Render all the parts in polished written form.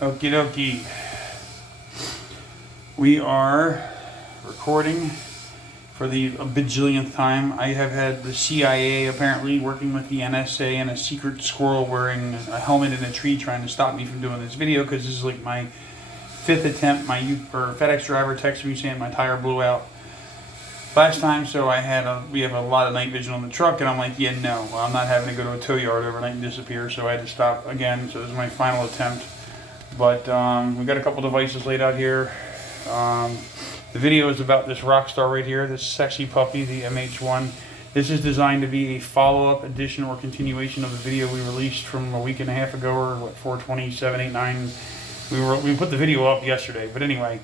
Okie dokie. We are recording for the bajillionth time. I have had the CIA apparently working with the NSA and a secret squirrel wearing a helmet in a tree trying to stop me from doing this video because this is like my fifth attempt. My FedEx driver texted me saying my tire blew out last time, so we have a lot of night vision on the truck, and I'm like, yeah, no, I'm not having to go to a tow yard overnight and disappear, so I had to stop again. So this is my final attempt. But we got a couple devices laid out here. The video is about this rock star right here, this sexy puppy, the MH-1. This is designed to be a follow-up edition or continuation of the video we released from a week and a half ago, or what, 4/27/89. We put the video up yesterday, but anyway,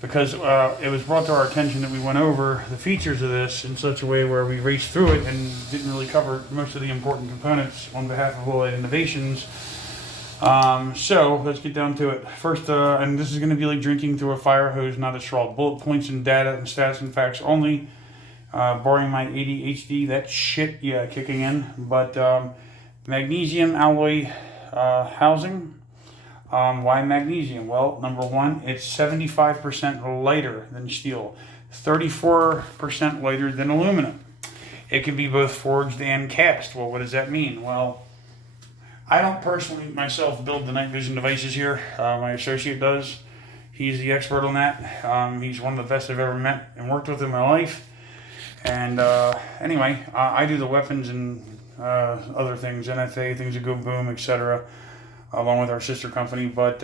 because it was brought to our attention that we went over the features of this in such a way where we raced through it and didn't really cover most of the important components on behalf of Alloy Innovations. So let's get down to it. First, and this is going to be like drinking through a fire hose, not a straw. Bullet points and data and stats and facts only. Barring my ADHD, that shit, yeah, kicking in. But magnesium alloy housing. Why magnesium? Well, number one, it's 75% lighter than steel, 34% lighter than aluminum. It can be both forged and cast. Well, what does that mean? Well, I don't personally myself build the night vision devices here. My associate does. He's the expert on that. He's one of the best I've ever met and worked with in my life. And anyway, I do the weapons and other things, NFA, things that go boom, etc., along with our sister company. But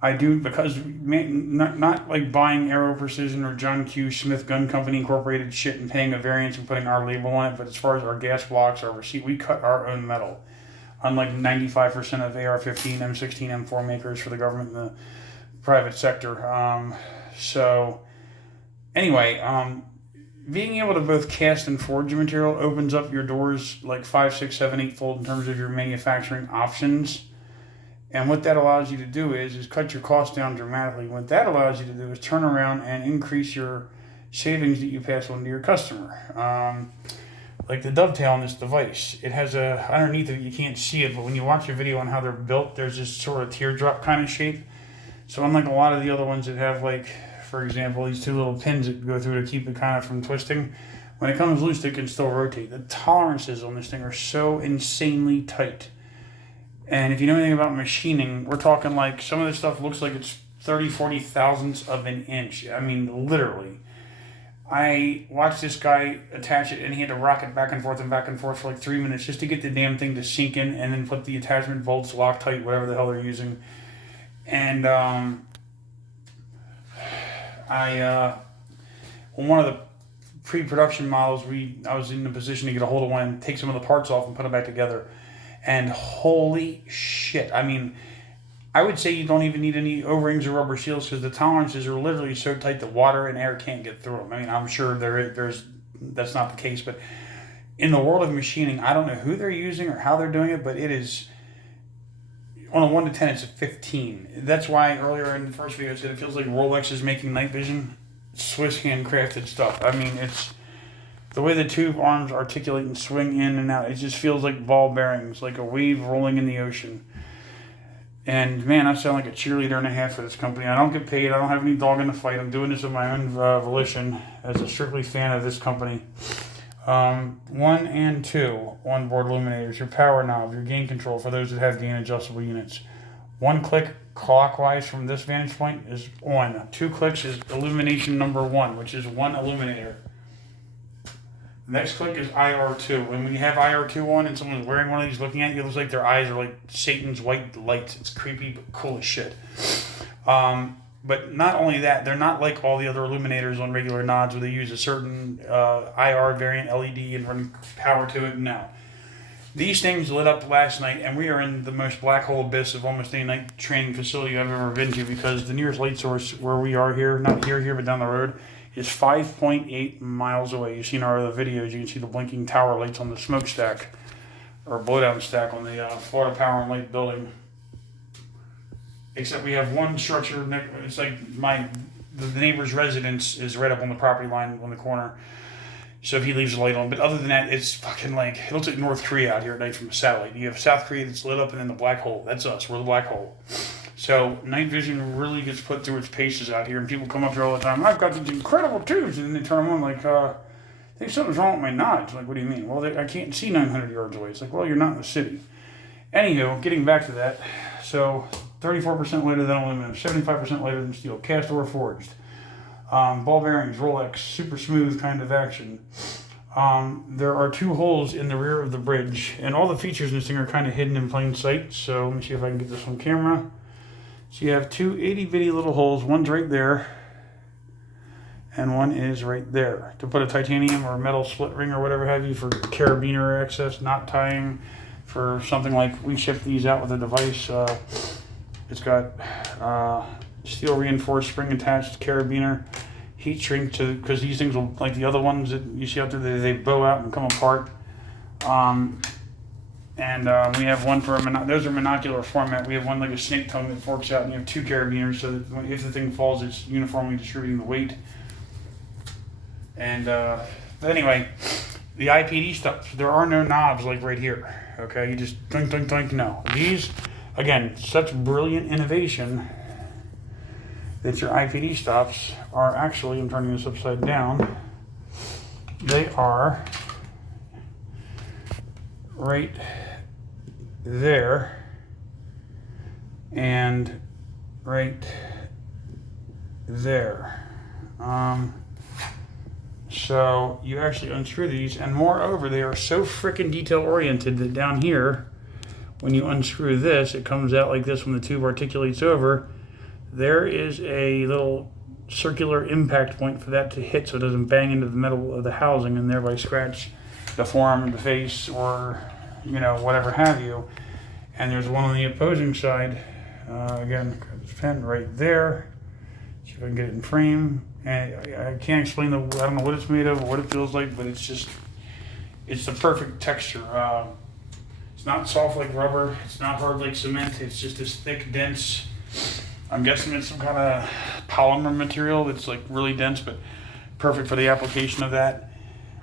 I do, because not like buying Aero Precision or John Q. Smith Gun Company Incorporated shit and paying a variance and putting our label on it. But as far as our gas blocks, our receipt, we cut our own metal. Unlike 95% of AR-15, M16, M4 makers for the government and the private sector. So, anyway, being able to both cast and forge your material opens up your doors like 5, 6, 7, 8-fold in terms of your manufacturing options. And what that allows you to do is cut your costs down dramatically. What that allows you to do is turn around and increase your savings that you pass on to your customer. Like the dovetail on this device, it has underneath it, you can't see it, but when you watch a video on how they're built, there's this sort of teardrop kind of shape. So unlike a lot of the other ones that have, like, for example, these two little pins that go through to keep it kind of from twisting, when it comes loose, it can still rotate. The tolerances on this thing are so insanely tight. And if you know anything about machining, we're talking like some of this stuff looks like it's 30, 40 thousandths of an inch. I mean, literally. I watched this guy attach it, and he had to rock it back and forth for like 3 minutes just to get the damn thing to sink in, and then put the attachment bolts, Loctite, whatever the hell they're using. And on one of the pre-production models, I was in the position to get a hold of one and take some of the parts off and put them back together. And holy shit, I mean, I would say you don't even need any O-rings or rubber seals because the tolerances are literally so tight that water and air can't get through them. I mean, I'm sure that's not the case, but in the world of machining, I don't know who they're using or how they're doing it, but it is, on a 1 to 10, it's a 15. That's why earlier in the first video I said it feels like Rolex is making night vision Swiss handcrafted stuff. I mean, it's the way the tube arms articulate and swing in and out. It just feels like ball bearings, like a wave rolling in the ocean. And man, I sound like a cheerleader and a half for this company. I don't get paid. I don't have any dog in the fight. I'm doing this of my own volition as a strictly fan of this company. 1 and 2 onboard illuminators, your power knob, your gain control for those that have gain adjustable units. 1 click clockwise from this vantage point is on. 2 clicks is illumination number 1, which is 1 illuminator. Next click is IR2. When we have IR2 on and someone's wearing one of these looking at you, it looks like their eyes are like Satan's white lights. It's creepy, but cool as shit. But not only that, they're not like all the other illuminators on regular nods where they use a certain IR variant LED and run power to it. No. These things lit up last night, and we are in the most black hole abyss of almost any night training facility I've ever been to, because the nearest light source where we are here, not here, but down the road, is 5.8 miles away. You've seen our other videos. You can see the blinking tower lights on the smokestack, or blowdown stack on the Florida Power and Light building. Except we have one structure, it's like the neighbor's residence is right up on the property line on the corner. So if he leaves the light on. But other than that, it's fucking like, it looks like North Korea out here at night from a satellite. You have South Korea that's lit up, and then the black hole. That's us. We're the black hole. So night vision really gets put through its paces out here, and people come up here all the time. I've got these incredible tubes, and then they turn them on like, I think something's wrong with my nods. Like, what do you mean? Well, I can't see 900 yards away. It's like, well, you're not in the city. Anywho, getting back to that. So 34% lighter than aluminum, 75% lighter than steel, cast or forged. Ball bearings, Rolex, super smooth kind of action. There are 2 holes in the rear of the bridge, and all the features in this thing are kind of hidden in plain sight. So let me see if I can get this on camera. So you have 2 itty-bitty little holes. One's right there, and one is right there. To put a titanium or metal split ring or whatever have you for carabiner access, knot tying, for something like we ship these out with a device. It's got steel reinforced spring attached carabiner, heat shrink to, because these things will, like the other ones that you see out there, they bow out and come apart. We have one for those are monocular format. We have one like a snake tongue that forks out, and you have 2 carabiners so that if the thing falls, it's uniformly distributing the weight. And but anyway, the IPD stuff, there are no knobs like right here. Okay, you just dink, dink, dink. No, these, again, such brilliant innovation that your IPD stops are actually, I'm turning this upside down, they are right there and right there. So you actually unscrew these, and moreover, they are so freaking detail oriented that down here, when you unscrew this, it comes out like this when the tube articulates over. There is a little circular impact point for that to hit so it doesn't bang into the metal of the housing and thereby scratch the form, the face, or whatever have you. And there's one on the opposing side. Again, this pen right there. See if I can get it in frame. And I can't explain I don't know what it's made of or what it feels like, but it's the perfect texture. It's not soft like rubber. It's not hard like cement. It's just this thick, dense, I'm guessing it's some kind of polymer material that's like really dense, but perfect for the application of that.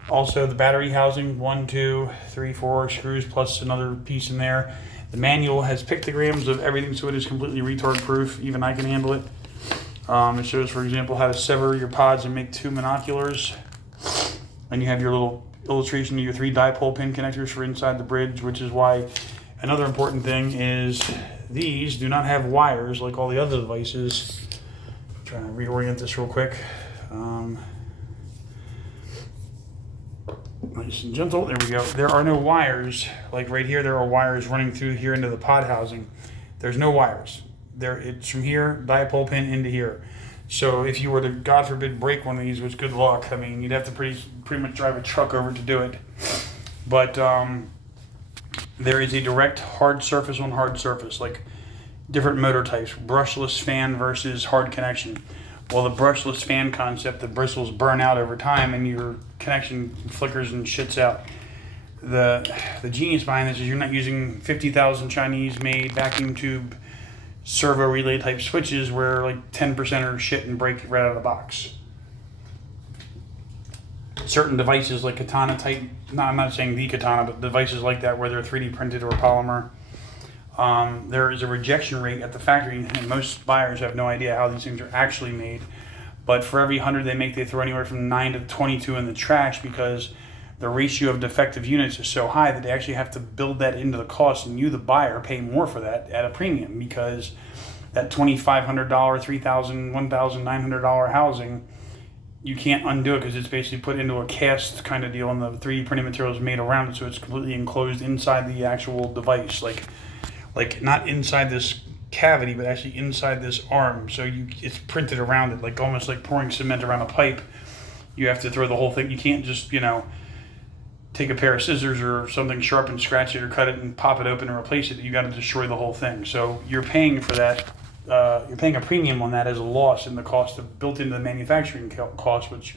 Also, the battery housing, 1, 2, 3, 4 screws plus another piece in there. The manual has pictograms of everything, so it is completely retard proof. Even I can handle it. It shows, for example, how to sever your pods and make 2 monoculars. And you have your little illustration of your 3 dipole pin connectors for inside the bridge, which is why another important thing is these do not have wires like all the other devices. I'm trying to reorient this real quick. Nice and gentle. There we go. There are no wires. Like right here, there are wires running through here into the pod housing. There's no wires. It's from here, dipole pin into here. So if you were to, God forbid, break one of these, which good luck, I mean, you'd have to pretty much drive a truck over to do it. But there is a direct hard surface on hard surface, like different motor types, brushless fan versus hard connection. Well, the brushless fan concept, the bristles burn out over time and your connection flickers and shits out. The genius behind this is you're not using 50,000 Chinese-made vacuum tube servo relay type switches where like 10% are shit and break right out of the box. Certain devices like Katana type, no, I'm not saying the Katana, but devices like that where they're 3D printed or polymer, there is a rejection rate at the factory, and most buyers have no idea how these things are actually made. But for every 100 they make, they throw anywhere from 9 to 22 in the trash because the ratio of defective units is so high that they actually have to build that into the cost, and you, the buyer, pay more for that at a premium because that $2,500, $3,000, $1,900 housing, you can't undo it because it's basically put into a cast kind of deal, and the 3D printing material is made around it, so it's completely enclosed inside the actual device, like not inside this cavity, but actually inside this arm. So it's printed around it, like almost like pouring cement around a pipe. You have to throw the whole thing. You can't just take a pair of scissors or something sharp and scratch it or cut it and pop it open and replace it. You got to destroy the whole thing. So you're paying for that. You're paying a premium on that as a loss in the cost of built into the manufacturing cost, which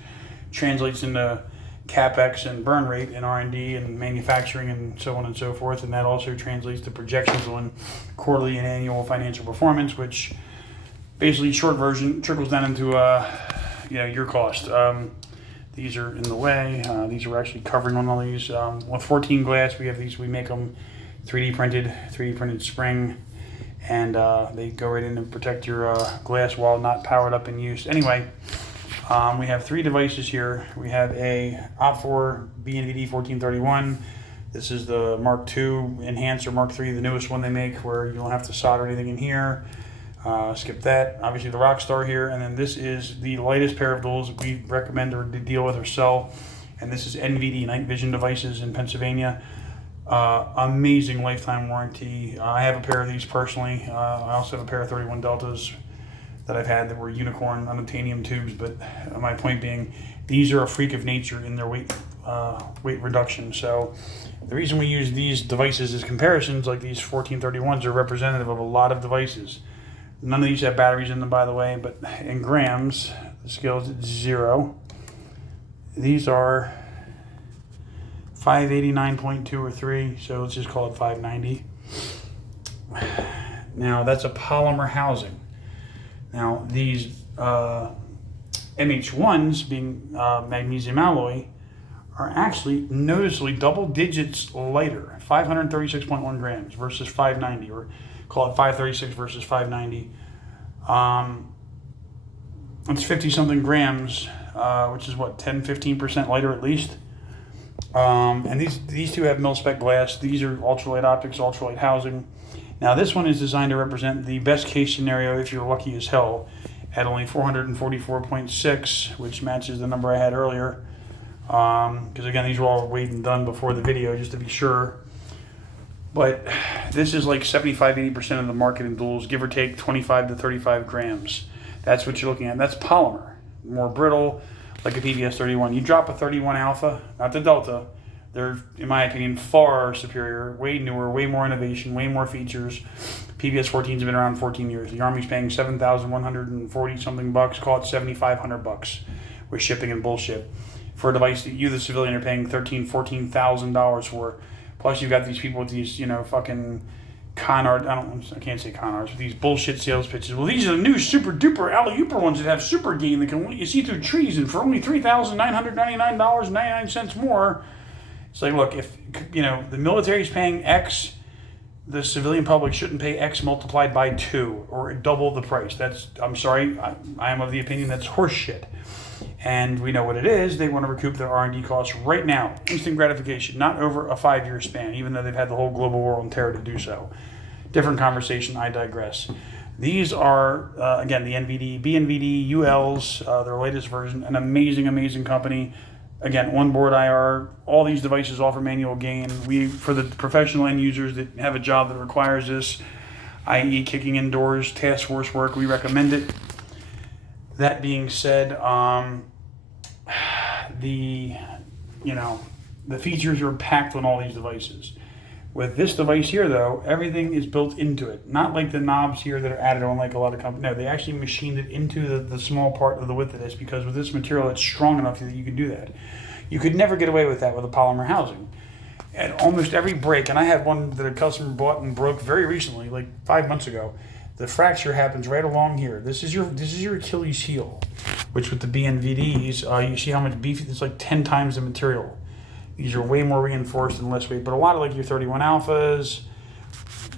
translates into capex and burn rate and R&D and manufacturing and so on and so forth. And that also translates to projections on quarterly and annual financial performance, which basically, short version, trickles down into your cost. These are in the way. These are actually covering on all these. With 14 glass, we have these. We make them 3D printed spring, and they go right in and protect your glass while not powered up in use. Anyway, we have 3 devices here. We have a OPT4 BNVD 1431. This is the Mark II Enhanced or Mark III, the newest one they make, where you don't have to solder anything in here. Skip that. Obviously the Rockstar here, and then this is the lightest pair of tools we recommend or deal with or sell, and this is NVD, Night Vision Devices in Pennsylvania. Amazing lifetime warranty. I have a pair of these personally. I also have a pair of 31 Deltas that I've had that were unicorn unobtainium tubes, but my point being, these are a freak of nature in their weight reduction. So the reason we use these devices as comparisons, like these 1431s, are representative of a lot of devices. None of these have batteries in them, by the way, but in grams, the scale is at 0. These are 589.2 or 3, so let's just call it 590. Now, that's a polymer housing. Now, these MH-1s, being magnesium alloy, are actually noticeably double digits lighter, 536.1 grams versus 590, or call it 536 versus 590. It's 50-something grams, which is what, 10-15% lighter at least. And these two have mil-spec glass. These are ultralight optics, ultralight housing. Now this one is designed to represent the best case scenario if you're lucky as hell, at only 444.6, which matches the number I had earlier. Because again, these were all weighed and done before the video, just to be sure. But this is like 75-80% of the market in duals, give or take 25 to 35 grams. That's what you're looking at. That's polymer, more brittle, like a PVS 31. You drop a 31 Alpha, not the Delta, they're, in my opinion, far superior, way newer, way more innovation, way more features. PVS 14s have been around 14 years. The Army's paying $7,140 something bucks, call it $7,500 with shipping and bullshit, for a device that you, the civilian, are paying $13,000-$14,000 for. Plus, you've got these people with these, fucking I can't say con arts, but these bullshit sales pitches. Well, these are the new super duper alley-ooper ones that have super gain that can let you see through trees, and for only $3,999.99 more. It's like, look, if the military's paying X, the civilian public shouldn't pay X multiplied by 2 or double the price. I'm sorry, I am of the opinion that's horseshit. And we know what it is. They want to recoup their R&D costs right now. Instant gratification, not over a 5-year span, even though they've had the whole global war on terror to do so. Different conversation, I digress. These are, again, the BNVD ULs, their latest version, an amazing, amazing company. Again, onboard IR, all these devices offer manual gain. For the professional end users that have a job that requires this, i.e. kicking indoors, task force work, we recommend it. That being said, the features are packed on all these devices. With this device here, though, everything is built into it. Not like the knobs here that are added on like a lot of companies. No, they actually machined it into the small part of the width of this, because with this material, it's strong enough that you can do that. You could never get away with that with a polymer housing. At almost every break, and I had one that a customer bought and broke very recently, like 5 months ago. The fracture happens right along here. This is your Achilles heel, which with the BNVDs, you see how much beef, it's like 10 times the material. These are way more reinforced and less weight, but a lot of like your 31 Alphas,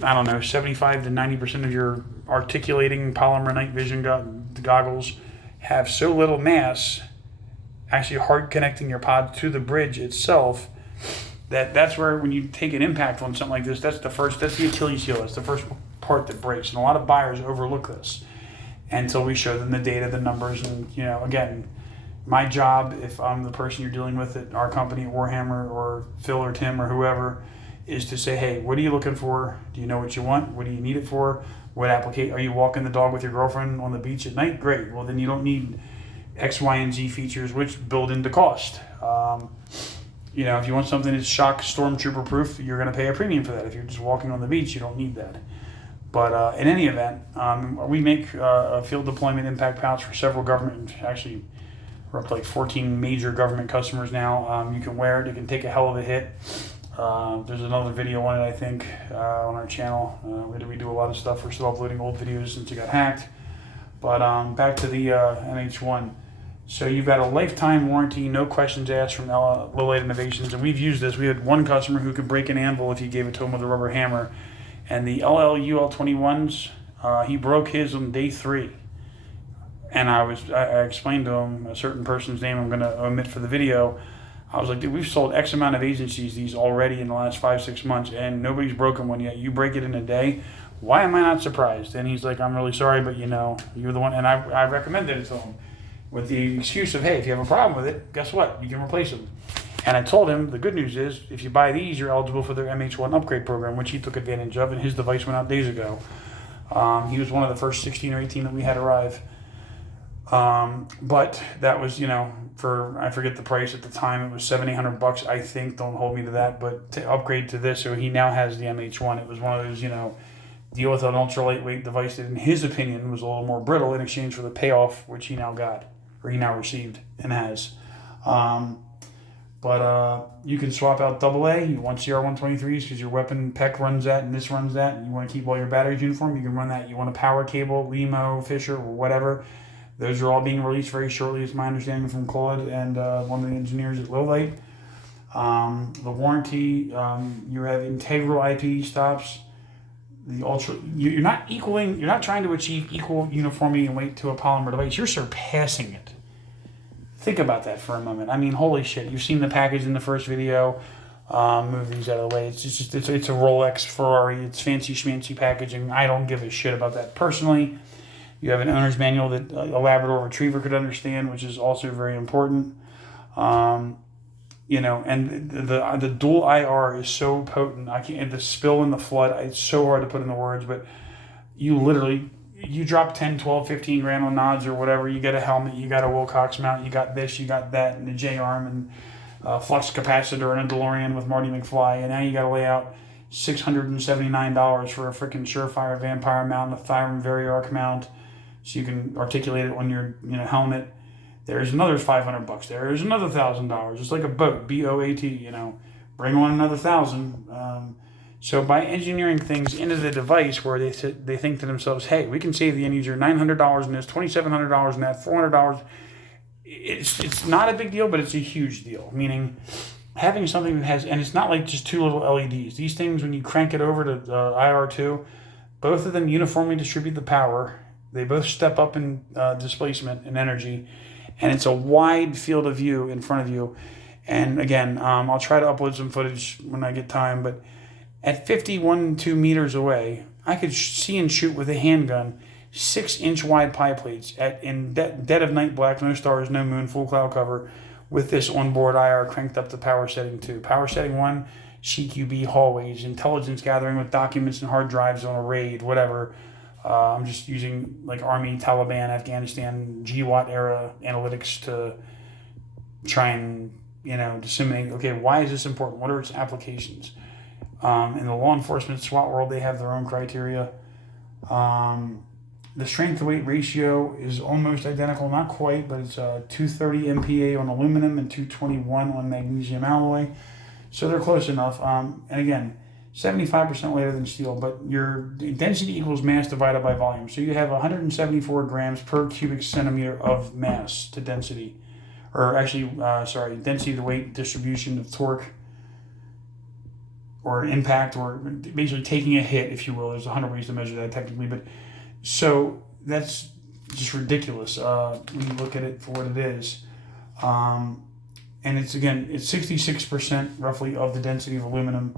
I don't know, 75 to 90% of your articulating polymer night vision goggles have so little mass, actually hard connecting your pod to the bridge itself, that's where when you take an impact on something like this, that's the Achilles heel, that's the first part that breaks. And a lot of buyers overlook this until we show them the data, the numbers, and again, my job, if I'm the person you're dealing with at our company, Warhammer, or Phil or Tim or whoever, is to say, hey, what are you looking for? Do you know what you want? What do you need it for? Are you walking the dog with your girlfriend on the beach at night? Great. Well, then you don't need X, Y, and Z features, which build into cost. If you want something that's shock stormtrooper proof, you're going to pay a premium for that. If you're just walking on the beach, you don't need that. But in any event, we make field deployment impact pouch for several government, actually we're up to like 14 major government customers now. You can wear it, it can take a hell of a hit. There's another video on it, I think, on our channel. We do a lot of stuff. We're still uploading old videos since it got hacked. But back to the MH-1. So you've got a lifetime warranty, no questions asked from Low Light Innovations. And we've used this. We had one customer who could break an anvil if you gave it to him with a rubber hammer. And the LLUL21s, he broke his on day 3. And I explained to him a certain person's name I'm going to omit for the video. I was like, dude, we've sold X amount of agencies these already in the last 5-6 months, and nobody's broken one yet. You break it in a day. Why am I not surprised? And he's like, I'm really sorry, but you're the one. And I recommended it to him with the excuse of, hey, if you have a problem with it, guess what? You can replace them. And I told him the good news is if you buy these, you're eligible for their MH-1 upgrade program, which he took advantage of, and his device went out days ago. He was one of the first 16 or 18 that we had arrive. But that was, I forget the price at the time. It was $700-800, I think. Don't hold me to that. But to upgrade to this, so he now has the MH-1. It was one of those, deal with an ultra lightweight device that, in his opinion, was a little more brittle in exchange for the payoff, which he now got, or he now received and has. But you can swap out AA. You want CR123s because your weapon PEC runs that and this runs that, and you want to keep all your batteries uniform, you can run that. You want a power cable, Limo, Fisher, or whatever. Those are all being released very shortly, is my understanding from Claude and one of the engineers at Lowlight. The warranty, you have integral IPE stops. The ultra, you're not trying to achieve equal uniformity and weight to a polymer device. You're surpassing it. Think about that for a moment. I mean, holy shit! You've seen the package in the first video. Move these out of the way. It's a Rolex, Ferrari. It's fancy schmancy packaging. I don't give a shit about that personally. You have an owner's manual that a Labrador Retriever could understand, which is also very important. And the dual IR is so potent. The spill and the flood, it's so hard to put into words, but you drop 10, 12, 15 grand on nods or whatever, you get a helmet, you got a Wilcox mount, you got this, you got that, and a J-arm, and flux capacitor, and a DeLorean with Marty McFly, and now you got to lay out $679 for a freaking Surefire Vampire mount, a Thyron Variarc mount, so you can articulate it on your helmet. There's another $500. There's another $1,000. It's like a boat, BOAT. Bring on another $1,000. So by engineering things into the device where they think to themselves, hey, we can save the end user $900 in this, $2,700 in that, $400. It's not a big deal, but it's a huge deal. Meaning, having something that has, and it's not like just 2 little LEDs. These things, when you crank it over to IR2, both of them uniformly distribute the power. They both step up in displacement and energy, and it's a wide field of view in front of you. And again, I'll try to upload some footage when I get time, but at 51-2 meters away, I could see and shoot with a handgun 6-inch wide pie plates in dead of night black, no stars, no moon, full cloud cover, with this onboard IR cranked up to power setting 2. Power setting 1, CQB hallways, intelligence gathering with documents and hard drives on a raid, whatever. I'm just using like Army, Taliban, Afghanistan, GWAT era analytics to try and, disseminate, okay, why is this important? What are its applications? In the law enforcement SWAT world, they have their own criteria. The strength to weight ratio is almost identical, not quite, but it's 230 MPa on aluminum and 221 on magnesium alloy. So they're close enough. And again, 75% lighter than steel, but your density equals mass divided by volume. So you have 174 grams per cubic centimeter of mass to density. Or actually, density to weight distribution of torque or impact, or basically taking a hit, if you will. There's 100 ways to measure that technically, but so that's just ridiculous when you look at it for what it is. And it's 66% roughly of the density of aluminum.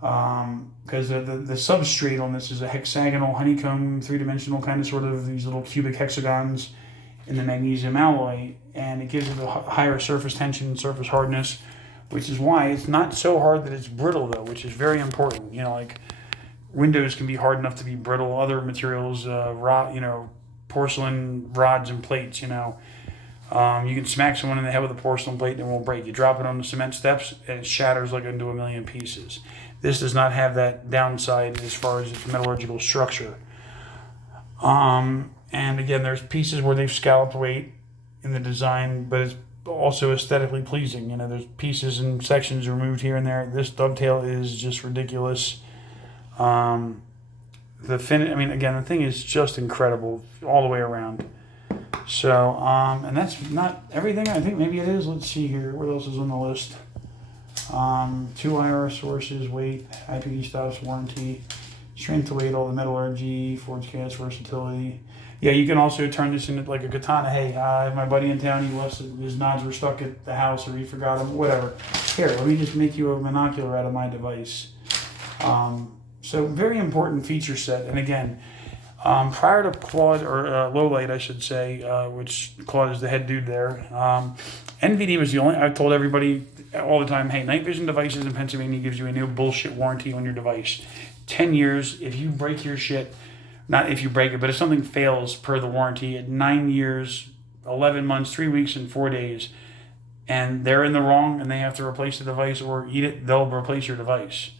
Because the substrate on this is a hexagonal honeycomb, 3-dimensional kind of sort of these little cubic hexagons in the magnesium alloy, and it gives it a higher surface tension, surface hardness, which is why it's not so hard that it's brittle though, which is very important. Like windows can be hard enough to be brittle, other materials, porcelain rods and plates, you can smack someone in the head with a porcelain plate and it won't break. You drop it on the cement steps and it shatters like into a million pieces. This does not have that downside as far as its metallurgical structure. And again, there's pieces where they've scalloped weight in the design, but it's also aesthetically pleasing. There's pieces and sections removed here and there. This dovetail is just ridiculous. The thing is just incredible all the way around. So, and that's not everything. I think maybe it is. Let's see here. What else is on the list? 2 IR sources, weight, IPE stops, warranty. Strength to weight, all the metallurgy, forge cast, versatility. Yeah, you can also turn this into like a katana. Hey, I have my buddy in town. He lost his knives were stuck at the house, or he forgot them. Whatever. Here, let me just make you a monocular out of my device. So very important feature set. And again, prior to Claude, or Lowlight, I should say, which Claude is the head dude there. NVD was the only. I've told everybody all the time, hey, Night Vision Devices in Pennsylvania gives you a no bullshit warranty on your device. 10 years. If you break your shit, not if you break it, but if something fails per the warranty at 9 years, 11 months, 3 weeks, and 4 days, and they're in the wrong and they have to replace the device or eat it, they'll replace your device.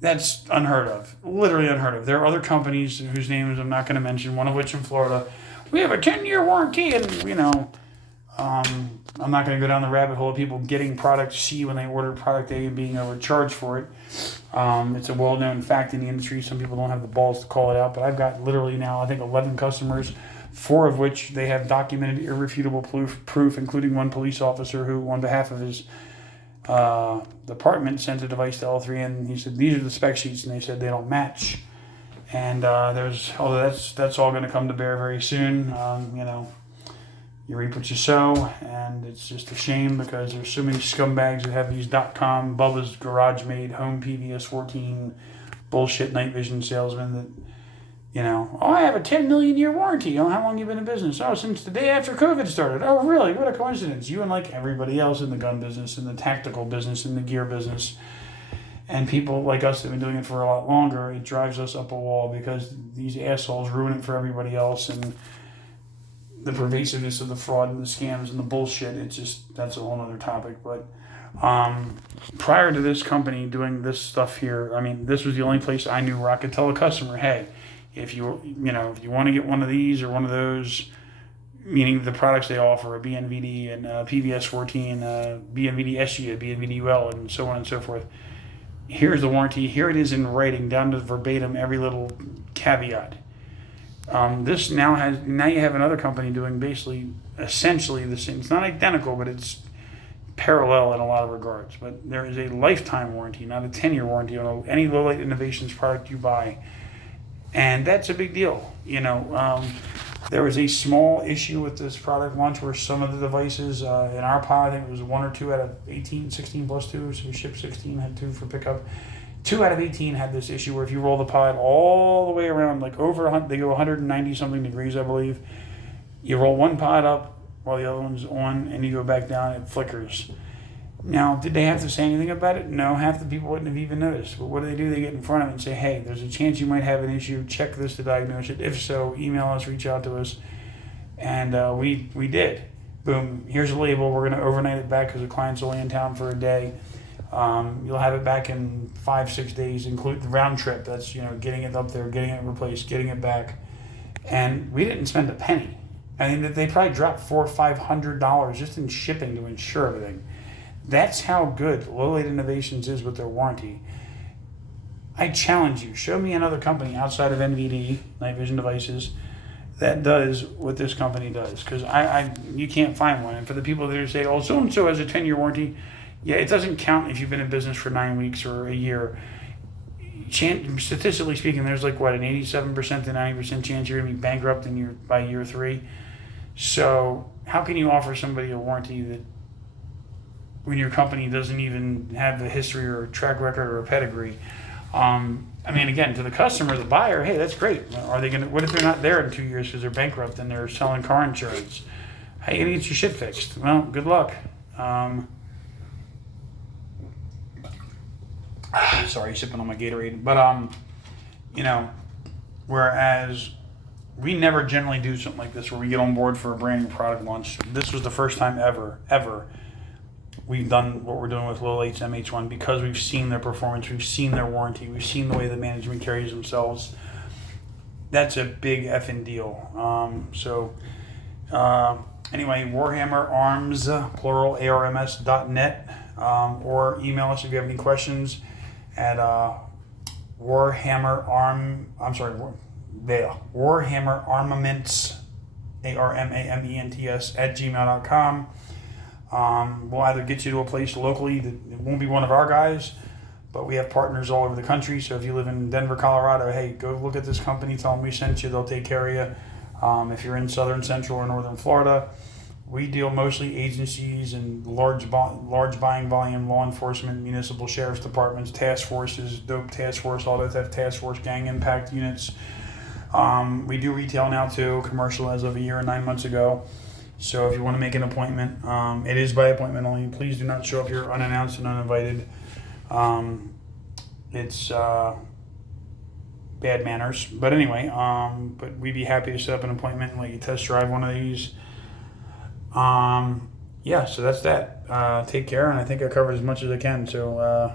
That's unheard of. Literally unheard of. There are other companies whose names I'm not going to mention, one of which in Florida. We have a 10-year warranty, and, you know, I'm not going to go down the rabbit hole of people getting product C when they order product A and being overcharged for it. It's a well-known fact in the industry. Some people don't have the balls to call it out, but I've got literally now, I think, 11 customers, 4 of which they have documented irrefutable proof, including one police officer who, on behalf of his department, sent a device to L3, and he said, these are the spec sheets, and they said they don't match. And although that's all going to come to bear very soon, you know, you reap what you sow, and it's just a shame because there's so many scumbags that have these .com, Bubba's Garage Made, Home PVS 14 bullshit night vision salesmen that, you know, oh, I have a 10 million year warranty. Oh, how long you been in business? Oh, since the day after COVID started. Oh, really? What a coincidence. You and like everybody else in the gun business, in the tactical business, in the gear business, and people like us that have been doing it for a lot longer, it drives us up a wall because these assholes ruin it for everybody else, and the pervasiveness of the fraud and the scams and the bullshit, it's just, that's a whole other topic. But prior to this company doing this stuff here, I mean, this was the only place I knew where I could tell a customer, hey, if you want to get one of these or one of those, meaning the products they offer, a BNVD and PVS 14, BNVD SG, a BNVD UL, and so on and so forth. Here's the warranty. Here it is in writing, down to verbatim, every little caveat. This now you have another company doing basically essentially the same. It's not identical, but it's parallel in a lot of regards. But there is a lifetime warranty, not a 10-year warranty on any Lowlight Innovations product you buy, and that's a big deal. You know, there was a small issue with this product launch where some of the devices in our pile, I think it was 1 or 2 out of 18, 16 plus 2, so we shipped 16, had 2 for pickup. 2 out of 18 had this issue where if you roll the pod all the way around, like they go 190 something degrees, I believe. You roll one pod up while the other one's on, and you go back down, it flickers. Now, did they have to say anything about it? No, half the people wouldn't have even noticed. But what do? They get in front of it and say, hey, there's a chance you might have an issue. Check this to diagnose it. If so, email us, reach out to us. And we did. Boom, here's a label. We're going to overnight it back because the client's only in town for a day. You'll have it back in 5-6 days, include the round trip. That's, you know, getting it up there, getting it replaced, getting it back. And we didn't spend a penny. I mean, they probably dropped $400 or $500 just in shipping to insure everything. That's how good Lowlight Innovations is with their warranty. I challenge you, show me another company outside of NVD, Night Vision Devices, that does what this company does. Because you can't find one. And for the people that are saying, oh, so-and-so has a 10-year warranty, yeah, it doesn't count if you've been in business for 9 weeks or a year. Statistically speaking, there's like, what, an 87% to 90% chance you're going to be bankrupt by year 3. So how can you offer somebody a warranty that when your company doesn't even have a history or a track record or a pedigree? I mean, again, to the customer, the buyer, hey, that's great. Are they going to? What if they're not there in 2 years because they're bankrupt and they're selling car insurance? How are you going to get your shit fixed? Well, good luck. Sorry, sipping on my Gatorade. But you know, whereas we never generally do something like this where we get on board for a brand new product launch. This was the first time ever we've done what we're doing with Lowlight's MH-1 because we've seen their performance, we've seen their warranty, we've seen the way the management carries themselves. That's a big effing deal. Anyway, Warhammer Arms, plural, ARMS.net, or email us if you have any questions at Warhammer Armaments, ARMAMENTS @gmail.com. We'll either get you to a place locally that it won't be one of our guys, But we have partners all over the country. So if you live in Denver, Colorado, hey, go look at this company. Tell them we sent you. They'll take care of you. If you're in southern, central, or northern Florida, we deal mostly agencies and large buying volume, law enforcement, municipal sheriff's departments, task forces, dope task force, all that task force, gang impact units. We do retail now too, commercial as of a year and 9 months ago. So if you want to make an appointment, it is by appointment only. Please do not show up here unannounced and uninvited. It's bad manners. But anyway, but we'd be happy to set up an appointment and let you test drive one of these. Yeah, so that's that. Take care, and I think I covered as much as I can. So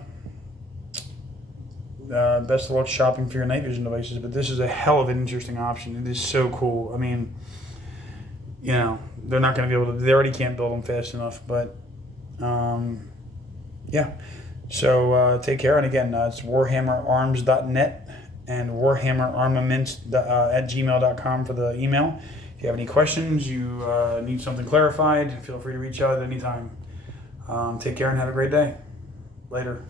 best of luck shopping for your night vision devices. But this is a hell of an interesting option. It is so cool. I mean, you know, they're not going to be able to. They already can't build them fast enough. But yeah. So take care, and again, it's warhammerarms.net and warhammerarmaments@gmail.com for the email. If you have any questions, you need something clarified, feel free to reach out at any time. Take care and have a great day. Later.